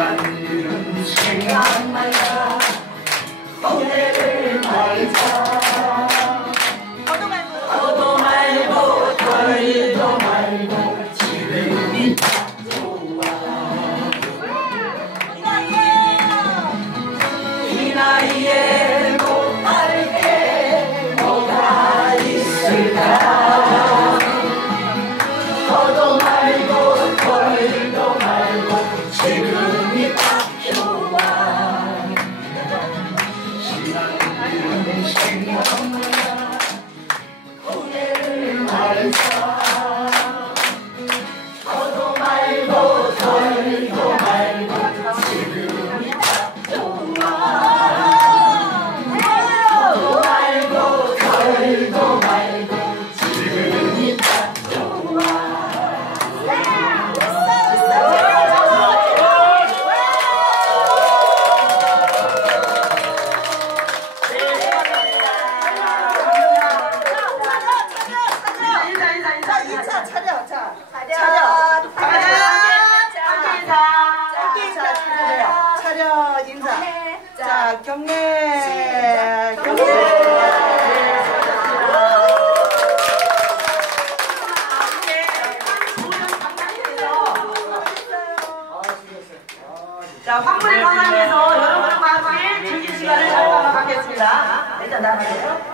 everybody. 你想要的 인사. 경례. 자, 경례. 시작. 경례. 자, 황무리 광장에서 여러분과 함께 즐길 시간을 갖도록 하겠습니다. 일단 나가세요.